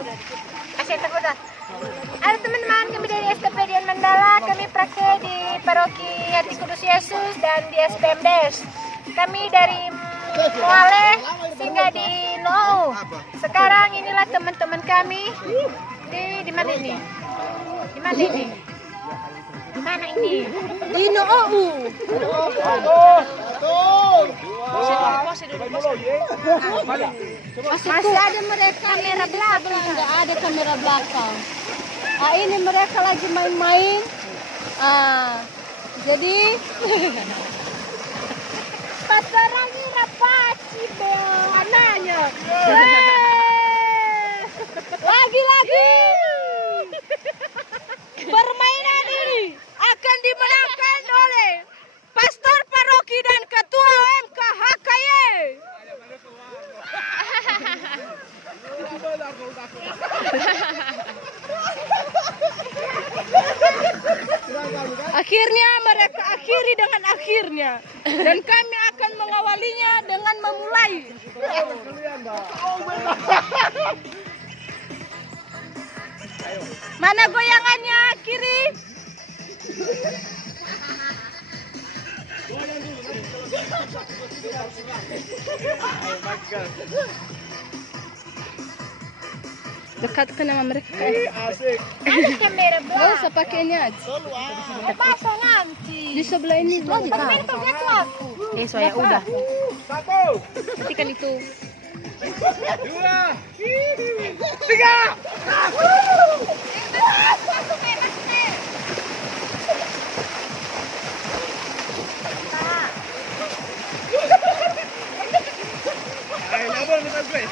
Kasih tepuk tangan. Halo teman-teman, kami dari STPDN Mandala. Kami praktek di Paroki Hati Kudus Yesus dan di SPMDes. Kami dari Muale singgah di Nou. Sekarang inilah teman-teman kami di mana ini? Di mana ini? Di mana ini? Di Nou. Masih ada mereka kamera belakang, nggak ada kamera belakang. Ah, ini mereka lagi main-main. Jadi pasarannya rapaci bel anaknya. Lagi-lagi permainan ini akan dimenangkan oleh Pastor Paroki dan Ketua OMK HKY. Akhirnya mereka akhiri dengan akhirnya, dan kami akan mengawalinya dengan memulai. Mana goyangannya kiri? Dekat ke nama mereka. Asik. Ada kamera belakang. Gak usah pakai ini aja. Apa nanti? Di sebelah ini lagi kan. Mentornya tuh aku. Saya udah. Satu, Nanti kan itu. dua, tiga. Ayo, labor kita gue.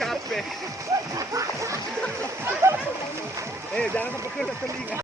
Capek. Jangan sampai ke telinga.